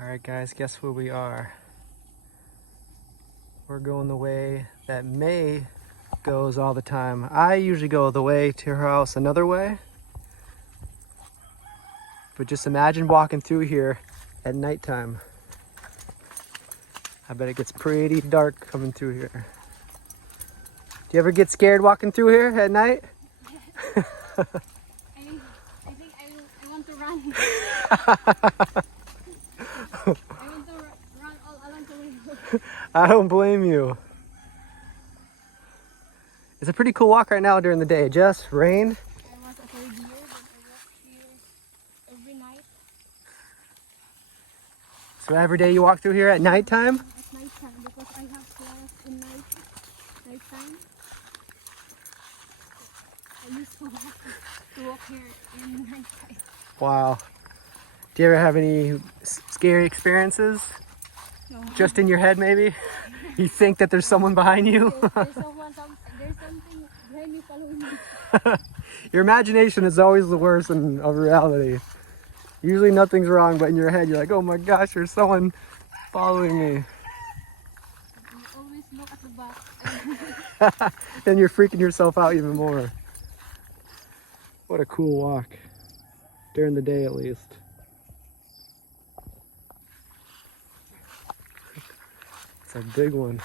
Alright guys, guess where we are? We're going the way that May goes all the time. I usually go the way to her house another way. But just imagine walking through here at nighttime. I bet it gets pretty dark coming through here. Do you ever get scared walking through here at night? I think I want to run. I want to run all along the way. I don't blame you. It's a pretty cool walk right now during the day. It just rained. I was a third year, but I walk here every night. So every day you walk through here at nighttime? At nighttime because I have class in nighttime. I used to walk here in nighttime. Wow. Do you ever have any scary experiences? No. Just in your head maybe? You think that there's someone behind you? There's something behind me following me. Your imagination is always the worst of reality. Usually nothing's wrong, but in your head you're like, oh my gosh, there's someone following me. You always look at the back. Then you're freaking yourself out even more. What a cool walk. During the day at least. It's a big one.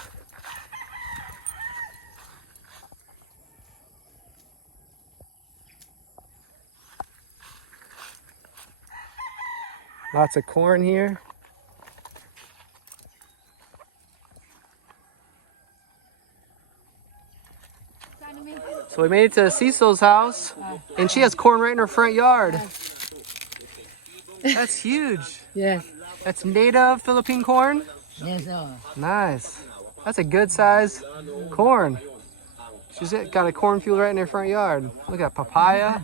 Lots of corn here. So we made it to Cecil's house, and she has corn right in her front yard. That's huge. Yes, That's native Philippine corn. yes, Nice. That's a good size corn. She's got a cornfield right in her front yard. Look at papaya.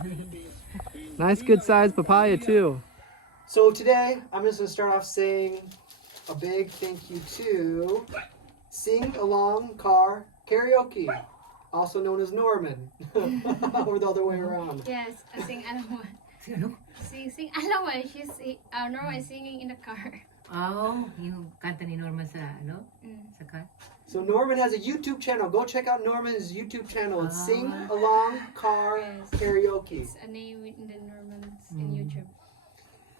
Nice good size papaya too. So today I'm just gonna start off saying a big thank you to Sing Along Car Karaoke, also known as Norman, or the other way around. Yes, I sing Alawan. Sing Alawan. Norma is singing in the car. Oh, yung kanta ni Norma sa, ano? Sa car? So Norman has a YouTube channel. Go check out Norman's YouTube channel. It's Sing Along Car Yes. Karaoke. It's a name in the Normans in YouTube.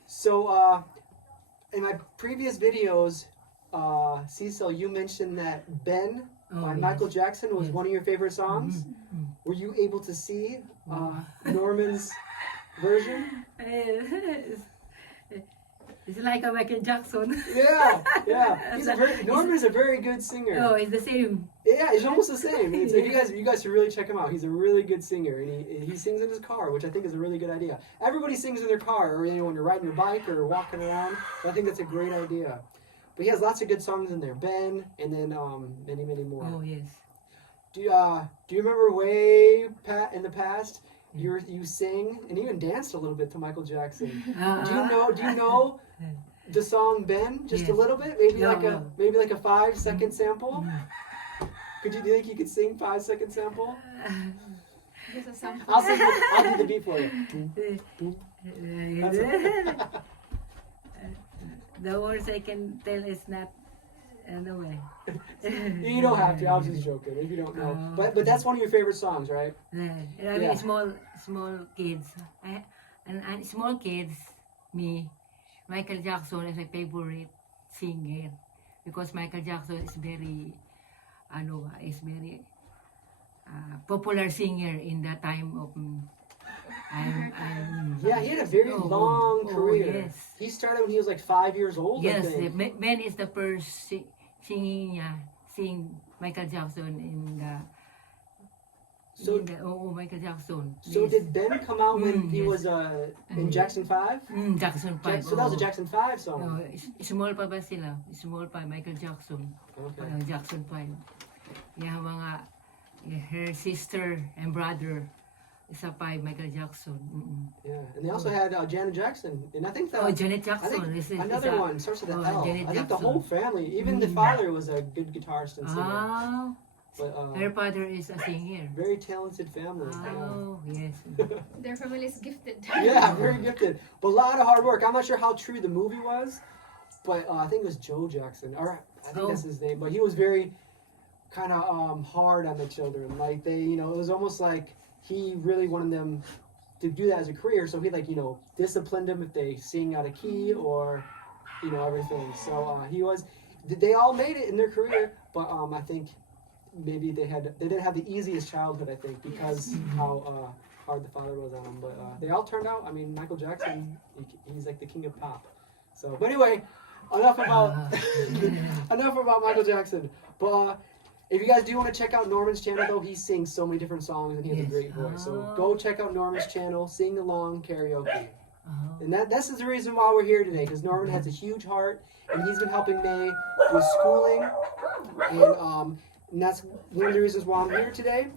So in my previous videos, Cecil, you mentioned that Ben by Michael Jackson was one of your favorite songs. Were you able to see Norman's version? It's like a Michael Jackson. Yeah. Norman's a very good singer. Oh, it's the same. Yeah, it's almost the same. It's like you guys should really check him out. He's a really good singer, and he sings in his car, which I think is a really good idea. Everybody sings in their car, or when you're riding your bike or walking around. So I think that's a great idea. But he has lots of good songs in there. Ben, and then many more. Oh, yes. Do you remember way in the past you sang and even danced a little bit to Michael Jackson? Do you know the song Ben just a little bit? Maybe like a 5-second sample. Do you think you could sing 5-second sample? This is some. I'll do the beat for you. The words I can tell is not, no way. You don't have to. I was just joking. If you don't know, but that's one of your favorite songs, right? I mean, small kids. And small kids, me, Michael Jackson is my favorite singer because Michael Jackson is very popular singer in the time of. Yeah, he had a very long career. Yes. He started when he was like 5 years old. Yes, I think. Ben is the first singing Michael Jackson in the. So Michael Jackson. So yes. did Ben come out when he was in Jackson 5? Jackson 5. So that was a Jackson 5 song. No, small pa ba sila? Small pa, Michael Jackson. Okay. Jackson 5. Her sister and brother isa pa, Michael Jackson. Yeah, and they also had Janet Jackson, and I think that. Janet Jackson. I think another one starts with an L. Janet I think the Jackson. whole family, even the father, was a good guitarist and singer. But, her father is a singer. very talented family. Oh, yes. Their family is gifted. Yeah, very gifted. But a lot of hard work. I'm not sure how true the movie was, but I think it was Joe Jackson, or I think that's his name. But he was very kind of hard on the children. Like they, you know, it was almost like he really wanted them to do that as a career. So he like, you know, disciplined them if they sing out of key or, you know, everything. So they all made it in their career, but I think maybe they didn't have the easiest childhood. I think because how hard the father was on them. But they all turned out. I mean, Michael Jackson, he's like the king of pop. So, but anyway, enough about Michael Jackson. But if you guys do want to check out Norman's channel, though, he sings so many different songs and he has a great voice. So go check out Norman's channel, Sing Along Karaoke. And this is the reason why we're here today, because Norman has a huge heart, and he's been helping May with schooling, and that's one of the reasons why I'm here today.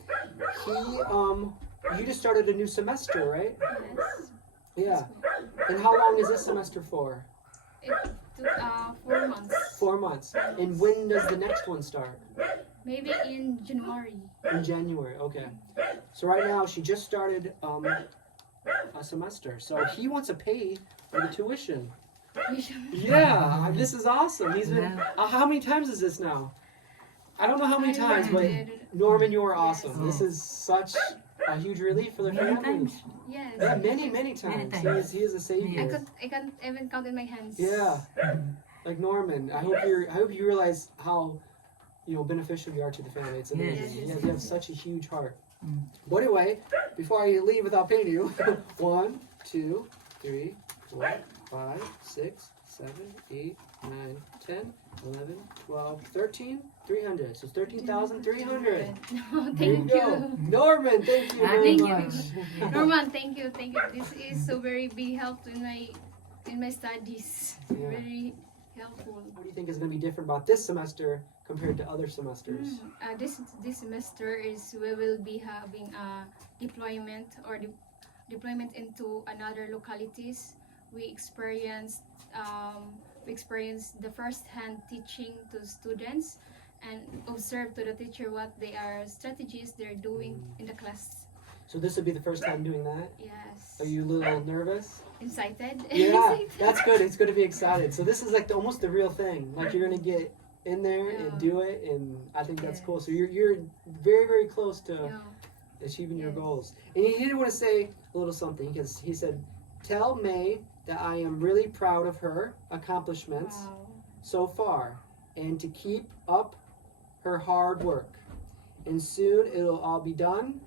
You just started a new semester, right? Yes. Yeah. And how long is this semester for? It took 4 months. 4 months. And when does the next one start? Maybe in January. In January, okay. So right now she just started a semester. So he wants to pay for the tuition. Yeah, this is awesome. He's been. How many times is this now? I don't know how many times, but Norman, you are awesome. This is such a huge relief for their families. Yes. Yeah, many times. He is a savior. I can't even count in my hands. Yeah, like Norman. I hope you realize how, you know, beneficial you are to the family. It's amazing. Yes. You have such a huge heart. But anyway, before I leave without paying you, 1, 2, 3, 4, 5, 6, 7, 8, 9, 10, 11, 12, 13, 300. So 13,300. No, There you thank go. you. Norman, thank you very Thank much. you. Norman, thank you. This is so very big help in my studies. Yeah. Very helpful. What do you think is going to be different about this semester compared to other semesters? This semester is we will be having a deployment deployment into another localities. We experienced the first-hand teaching to students and observe to the teacher what strategies they're doing in the class. So this would be the first time doing that? Yes. Are you a little nervous? Excited? Yeah, that's good. It's good to be excited. So this is like almost the real thing. Like you're gonna get in there and do it, and I think that's cool. So you're very, very close to achieving your goals. And he did want to say a little something, because he said, "Tell May that I am really proud of her accomplishments so far, and to keep up her hard work. And soon it'll all be done.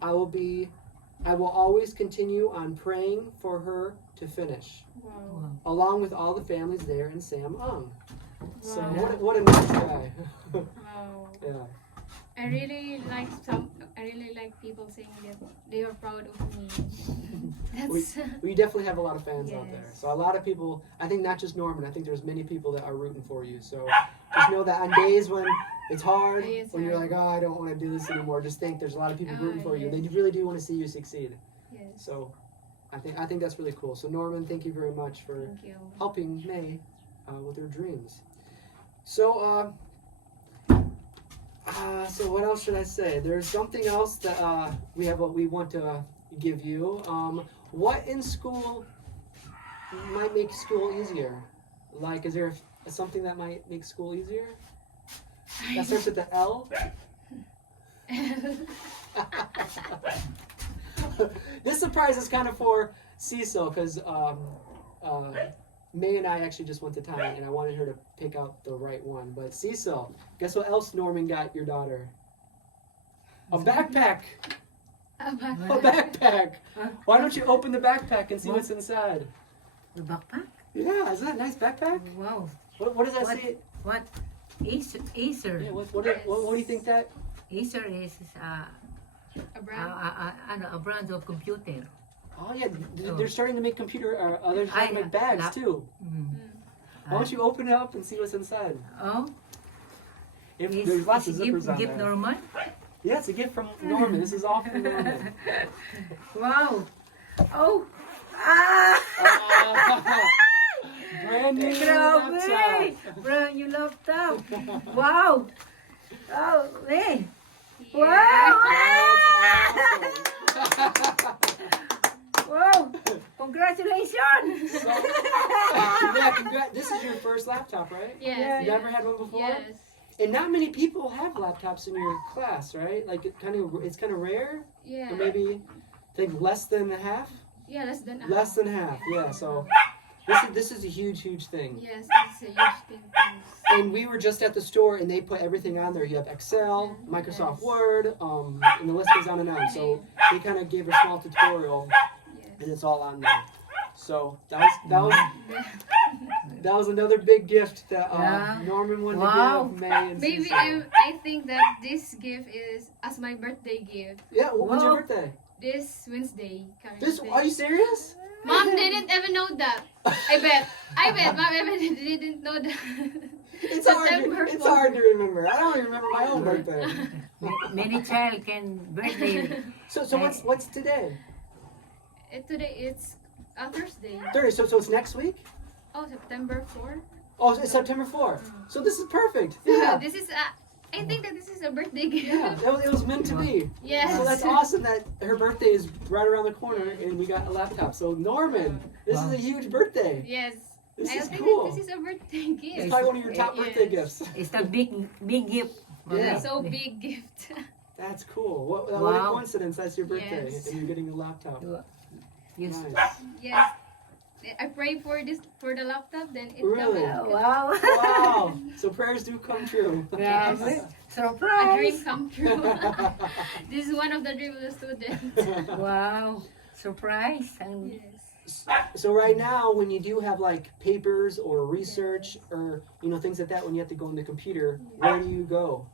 I will always continue on praying for her to finish, along with all the families there in Sam Ung." So what a nice guy. Wow. Yeah. I really like people saying that they are proud of me. We definitely have a lot of fans out there. Yes. So a lot of people, I think not just Norman, I think there's many people that are rooting for you. So just know that on days when it's hard, when you're like, oh, I don't want to do this anymore, just think there's a lot of people rooting for you. They really do want to see you succeed. Yes. So I think that's really cool. So Norman, thank you very much for helping May with her dreams. So so what else should I say? There's something else that we want to give you. What in school might make school easier? Like, is there something that might make school easier? That starts with the L? This surprise is kind of for Cecil, because May and I actually just went to town, and I wanted her to pick out the right one. But Cecil, guess what else Norman got your daughter? A backpack! A backpack! Why don't you open the backpack and see what's inside? The backpack? Yeah, isn't that a nice backpack? Wow. What does that say? What? Acer. Yeah, what do you think that? Acer is a brand of computer. Oh yeah, they're starting to make they're starting to make bags too. Why don't you open it up and see what's inside? Oh. There's lots of zippers on gift there. Norman? Yeah, it's a gift from Norman. This is all from Norman. Wow. Oh. Brand new laptop. Brand new laptop. Wow. Oh, man. Wow. That's awesome. Wow. Congratulations. Yeah, This is your first laptop, right? Yes. You never had one before? Yes. And not many people have laptops in your class, right? Like it's kind of rare. Yeah. Or maybe I think less than half. Yeah, less than half. Less than half. Yeah. So this is a huge thing. Yes, it's a huge thing. And we were just at the store, and they put everything on there. You have Excel, Microsoft Yes. Word, and the list goes on and on. So they kind of gave a small tutorial, and it's all on there. So that was another big gift that Norman wanted to give May and Maybe Cece. I think that this gift is as my birthday gift. Yeah, when's your birthday? This Wednesday. Are you serious? Mom didn't even know that. I bet. Mom even didn't know that. It's hard to remember. I don't even remember my own birthday. Many child can birthday. So what's today? Today it's Thursday. Thursday. So it's next week? Oh, September 4. Oh, it's September 4th. So this is perfect. Yeah. This is I think that this is a birthday gift. Yeah, it was meant to be. Yes. So that's awesome that her birthday is right around the corner and we got a laptop. So Norman, this is a huge birthday. Yes. This I is think cool. that this is a birthday gift. It's probably one of your top birthday gifts. It's a big gift. Yeah. So big gift. That's cool. What a coincidence. That's your birthday Yes. and you're getting a laptop. Yes. Nice. Yes. I pray for the laptop, then it Really? comes. Wow. Wow. So prayers do come true. Yes. A Surprise. dream come true. This is one of the dreams of the student. Wow. Surprise. And Yes. So right now, when you do have like papers or research or things like that, when you have to go on the computer, where do you go?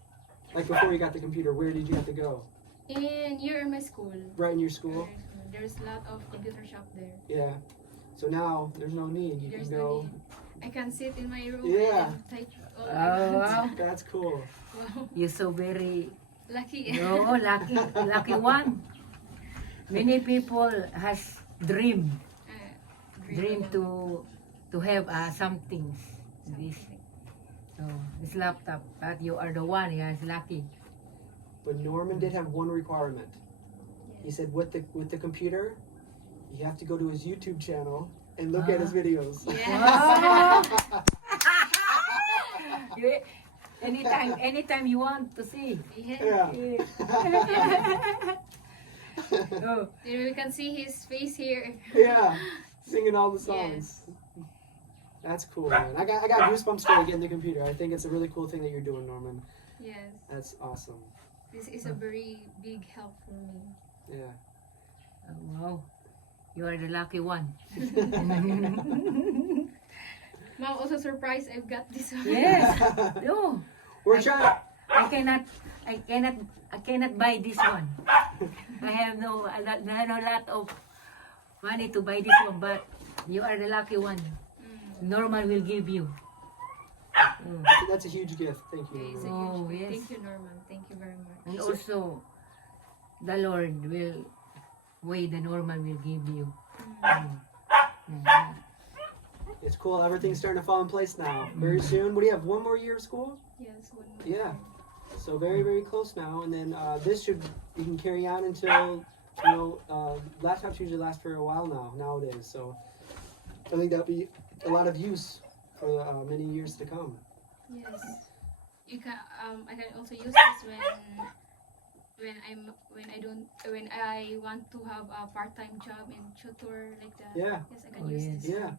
Like before you got the computer, where did you have to go? You're in my school. Right in your school? There's a lot of computer shop there. Yeah. So now there's no need. You There's can no go. need. I can sit in my room Yeah. and type all I want. wow. That's cool. Wow. You're so very Lucky. lucky one. Many people has dream to have something. This this laptop, but you are the one who is lucky. But Norman did have one requirement. He said with the computer, you have to go to his YouTube channel and look at his videos. Yes. Wow. Anytime you want to see. Yeah. Yeah. Oh. We can see his face here. Yeah. Singing all the songs. That's cool, man. I got goosebumps for getting the computer. I think it's a really cool thing that you're doing, Norman. Yes. That's awesome. This is a very big help for me. Yeah. Wow. You are the lucky one. Mom also surprised I've got this one. Yes. No. We're trying. I cannot buy this one. I have no lot of money to buy this one, but you are the lucky one. Normal will give you. That's a huge gift. Thank you. It's a Norman. huge gift. yes. Thank you, Norman. Thank you very much. And also, the Lord will the normal will give you. It's cool. Everything's starting to fall in place now. Very soon. What do you have? One more year of school? Yes, one more. Yeah. So very close now. And then you can carry on until laptops usually last for a while nowadays. So I think that'll be a lot of use for many years to come. Yes. You can. I can also use this when I want to have a part-time job and tutor like that. Yeah. Yes, I can use this. Yeah.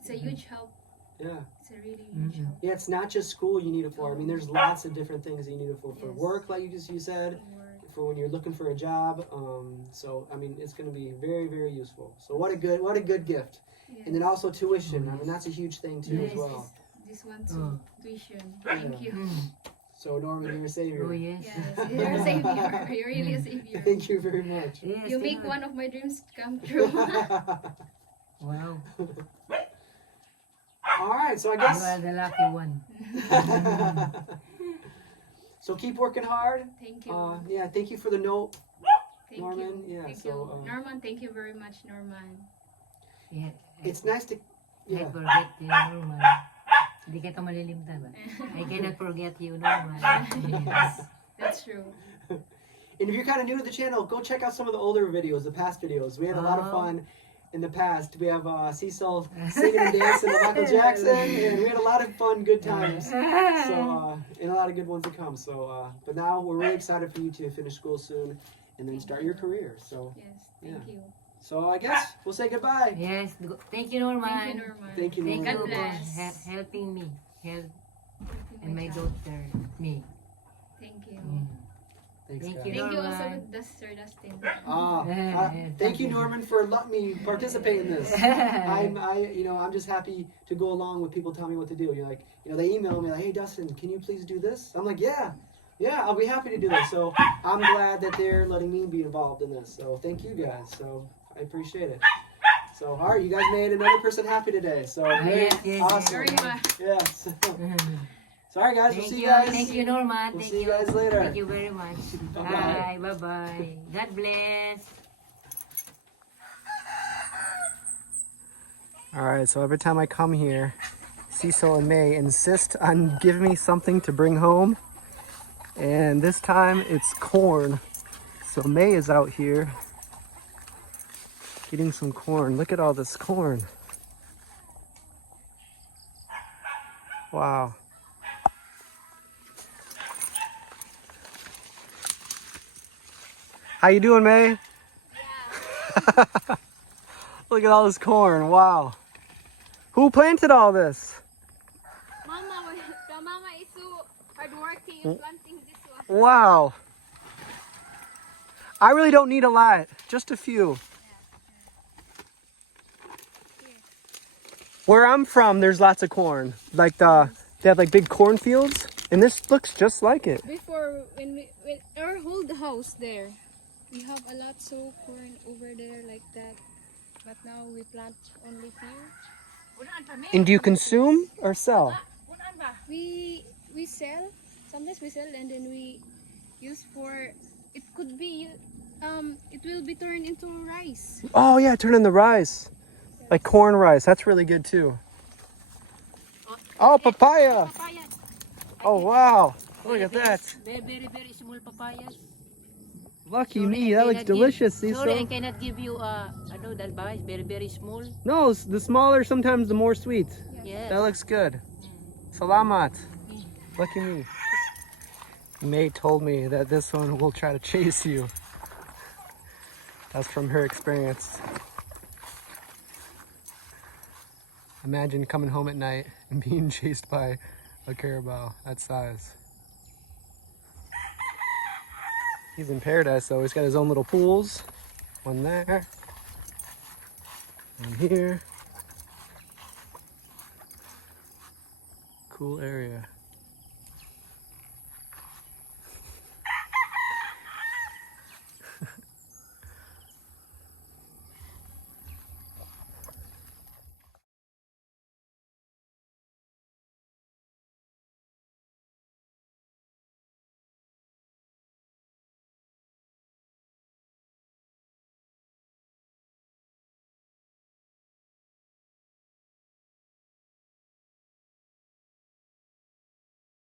It's a huge help. Yeah. It's a really huge help. Yeah, it's not just school you need it for. I mean, there's lots of different things that you need it for. For Yes. work, like you said, Work. for when you're looking for a job. So I mean, it's going to be very useful. So what a good gift. Yes. And then also tuition. I mean, that's a huge thing too as Yes, well. This one too. Tuition. Thank you. So Norman, you're a savior. Oh yes. Yes, you're a savior. You're really a savior. Thank you very much. Yes, You make one of my dreams come true. Wow. All right, so I You guess. are the lucky one. So keep working hard. Thank you. Yeah, thank you for the note. Thank Norman, you. yeah, Thank so, you. Norman, thank you very much, Norman. Yeah. It's nice to. I Yeah. forget you, Norman. Hindi kita malilimtan ba? I cannot forget you, Norman. Yes, that's true. And if you're kind of new to the channel, go check out some of the older videos, the past videos. We had a lot of fun. in the past. We have Cecil singing and dancing to Michael Jackson, and we had a lot of fun, good times. So, and a lot of good ones to come. So, but now we're really excited for you to finish school soon and then start your career. So, Yes, thank you. So I guess we'll say goodbye. Yes, thank you, Norman. Thank you, Norman. Thank you, Thank Norman. you God for bless. helping me, and Thank my you. daughter, me. Thank you. Thanks, Thank guys. you. Thank you also Norman. with Sir Dustin. Thank you, Norman, for letting me participate in this. I'm just happy to go along with people telling me what to do. You're like, they email me like, hey, Dustin, can you please do this? I'm like, yeah, I'll be happy to do this. So I'm glad that they're letting me be involved in this. So thank you guys. So I appreciate it. So, all right, you guys made another person happy today. So, Yes, awesome. Very much. Yes. So, all right, guys, we'll Thank see you, you guys. thank you, Norman. We'll Thank see you guys later. Thank you very much. Bye-bye. Bye, bye. God bless. All right, so every time I come here, Cecil and May insist on giving me something to bring home. And this time it's corn. So May is out here getting some corn. Look at all this corn. Wow. How you doing, May? Yeah. Look at all this corn. Wow. Who planted all this? Mama is so hardworking in planting this one. Wow. I really don't need a lot, just a few. Where I'm from, there's lots of corn. They have like big cornfields, and this looks just like it. Before, when our whole house there, we have a lot of corn over there like that. But now we plant only few. And do you consume or sell? We sell. Sometimes we sell and then we use for. It could be. It will be turned into rice. Oh yeah, turn in the rice. Like corn rice, that's really good too. Oh, papaya. Oh wow, look at that. Very, very small papayas. Lucky Sorry, me, I that looks cannot delicious, give, Sorry, I Cecil. cannot give you, the papaya is very, very small. No, the smaller sometimes the more sweet. Yes. That looks good. Salamat. Lucky me. May told me that this one will try to chase you. That's from her experience. Imagine coming home at night and being chased by a carabao that size. He's in paradise though. He's got his own little pools. One there. One here. Cool area.